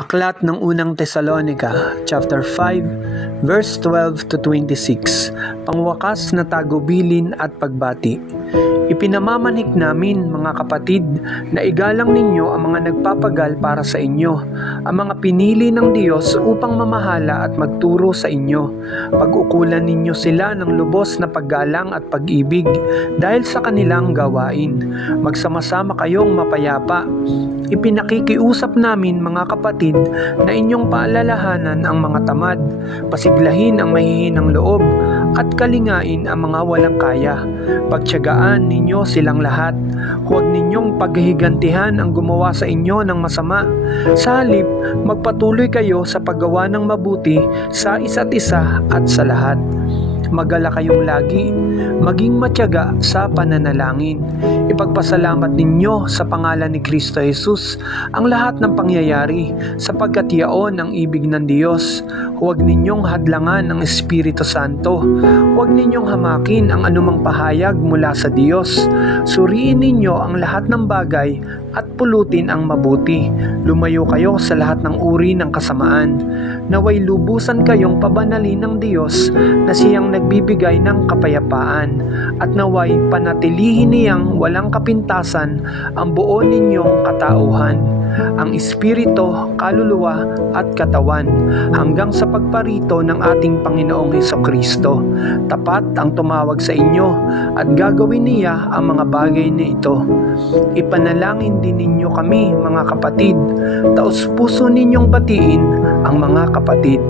Aklat ng unang Tesalonica, chapter 5, verse 12 to 26, pangwakas na tagubilin at pagbati. Ipinamamanik namin, mga kapatid, na igalang ninyo ang mga nagpapagal para sa inyo, ang mga pinili ng Diyos upang mamahala at magturo sa inyo. Pag-ukulan ninyo sila ng lubos na paggalang at pag-ibig dahil sa kanilang gawain. Magsama-sama kayong mapayapa. Ipinakikiusap namin, mga kapatid, na inyong paalalahanan ang mga tamad, pasiglahin ang mahihinang loob, at kalingain ang mga walang kaya. Pagtiyagaan ninyo silang lahat. Huwag ninyong paghihigantihan ang gumawa sa inyo ng masama. Sa halip, magpatuloy kayo sa paggawa ng mabuti sa isa't isa at sa lahat. Magala kayong lagi, maging matyaga sa pananalangin. Ipagpasalamat ninyo sa pangalan ni Kristo Jesus ang lahat ng pangyayari, sapagkat yaon ang ibig ng Diyos. Huwag ninyong hadlangan ang Espiritu Santo. Huwag ninyong hamakin ang anumang pahayag mula sa Diyos. Suriin ninyo ang lahat ng bagay at pulutin ang mabuti. Lumayo kayo sa lahat ng uri ng kasamaan. Naway lubusan kayong pabanalin ng Diyos na siyang nagbibigay ng kapayapaan, at naway panatilihin niyang walang kapintasan ang buo ninyong katauhan, ang espiritu, kaluluwa at katawan, hanggang sa pagparito ng ating Panginoong Hesukristo. Tapat ang tumawag sa inyo at gagawin niya ang mga bagay na ito. Ipanalangin din ninyo kami, mga kapatid. Taos puso ninyong batiin ang mga kapatid.